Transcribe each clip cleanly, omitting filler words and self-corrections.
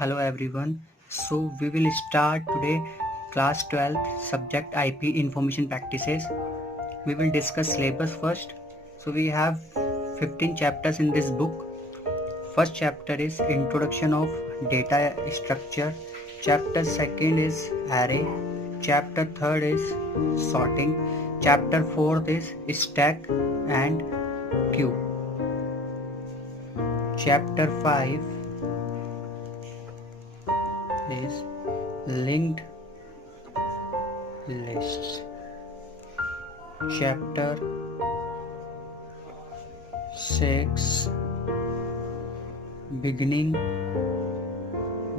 Hello everyone. So we will start today class 12 subject IP information practices. We will discuss syllabus first. So we have 15 chapters in this book. First chapter is introduction of data structure. Chapter second is array. Chapter third is sorting. Chapter fourth is stack and queue. Chapter 5 is linked lists. Chapter 6 beginning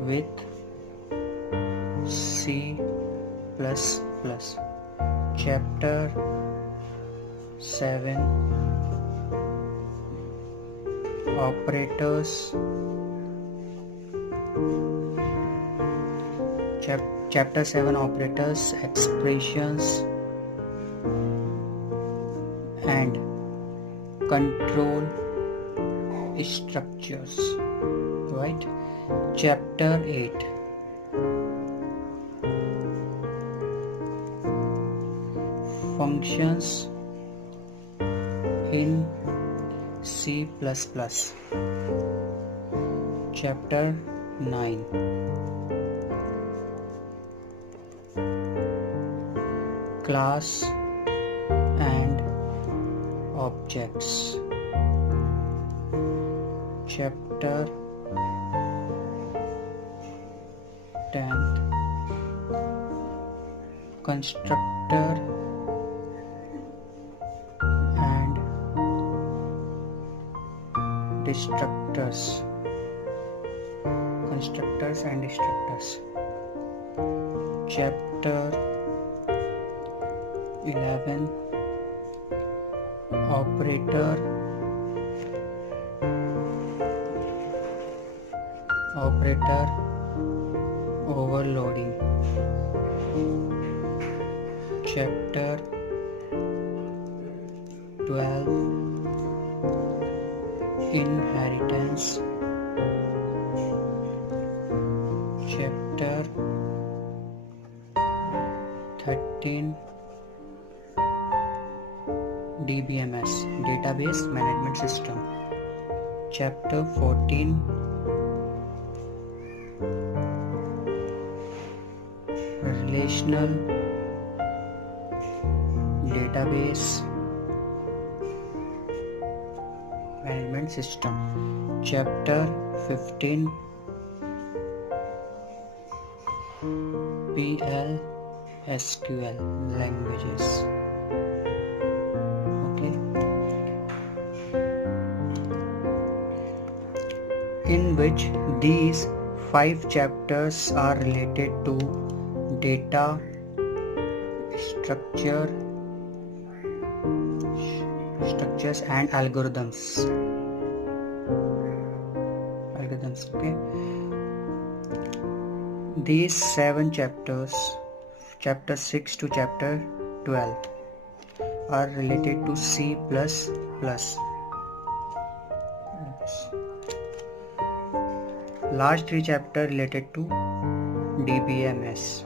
with C++. Chapter 7 operators. Chapter 7 operators, expressions and control structures, right? Chapter 8 functions in C++. Chapter 9 class and objects. Chapter 10 constructor and destructors. Chapter 11 operator overloading. Chapter 12 inheritance. Chapter 13 DBMS database management system. Chapter 14 relational database management system. Chapter 15 PL/SQL languages. Okay, in which these 5 chapters are related to data structures and algorithms. Okay, these 7 chapters, chapter 6 to chapter 12, are related to C++. Last 3 chapters related to DBMS.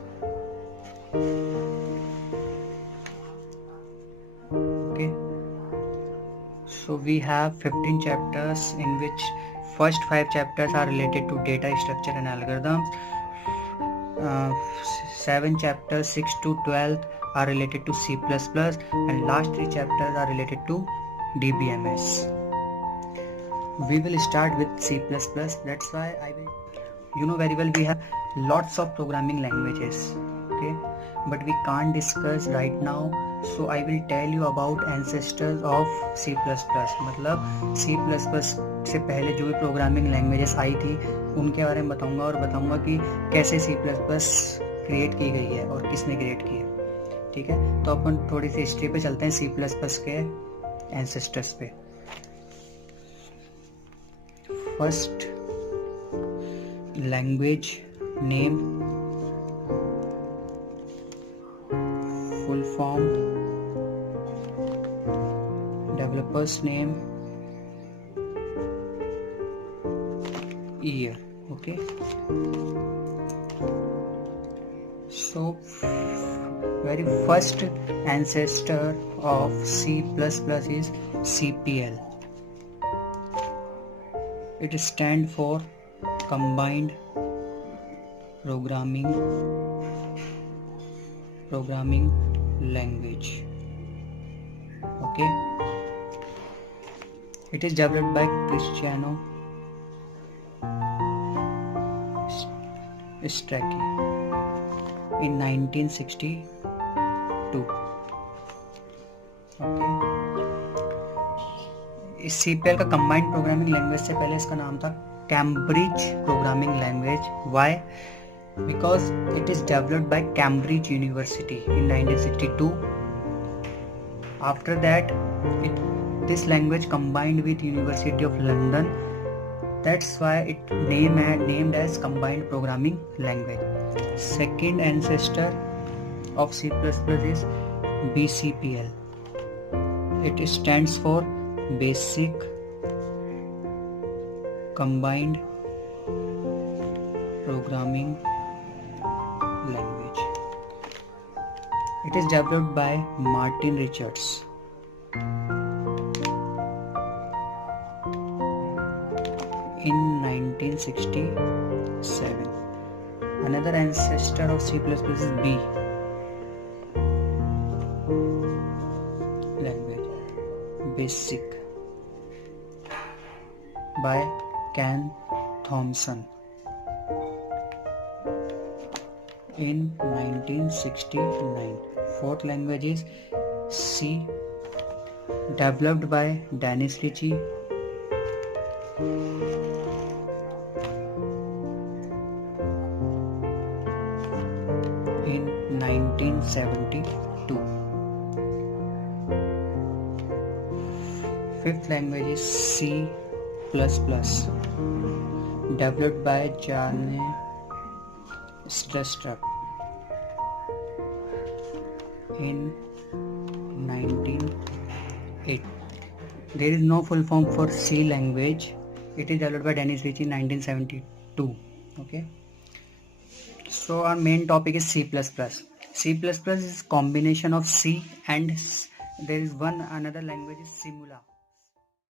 Okay, so we have 15 chapters in which first 5 chapters are related to data structure and algorithms. 7 chapters 6 to 12 are related to C++, and last 3 chapters are related to DBMS. We will start with C++. That's why you know very well we have lots of programming languages, okay, but we can't discuss right now. So I will tell you about ancestors of C++. मतलब C++ से पहले जो भी programming languages आई थी उनके बारे में बताऊंगा, और बताऊंगा कि कैसे C++ क्रिएट की गई है और किसने क्रिएट की है. ठीक है, तो अपन थोड़ी सी हिस्ट्री पे चलते हैं C++ के एंसेस्टर्स पे. First language name, full form, developers name, year. Okay, so very first ancestor of C++ is CPL. It stands for Combined Programming Language. Okay, it is developed by Cristiano Strachey in 1962. Okay, इस CPL का combined programming language से पहले इसका नाम था Cambridge programming language. Why? Because it is developed by Cambridge University in 1962. After that this language combined with University of London. That's why it named as combined programming language. Second ancestor of C++ is BCPL. It stands for Basic Combined Programming Language. It is developed by Martin Richards. In 1967. Another ancestor of C++ is B language, Basic, by Ken Thompson in 1969. Fourth language is C, developed by Dennis Ritchie in 1972. Fifth language is C++, developed by Jarne Stroustrup in 1980. There is no full form for C language. It is developed by Dennis Ritchie in 1972. Okay. So our main topic is C++. C++ is combination of C and there is another language is Simula.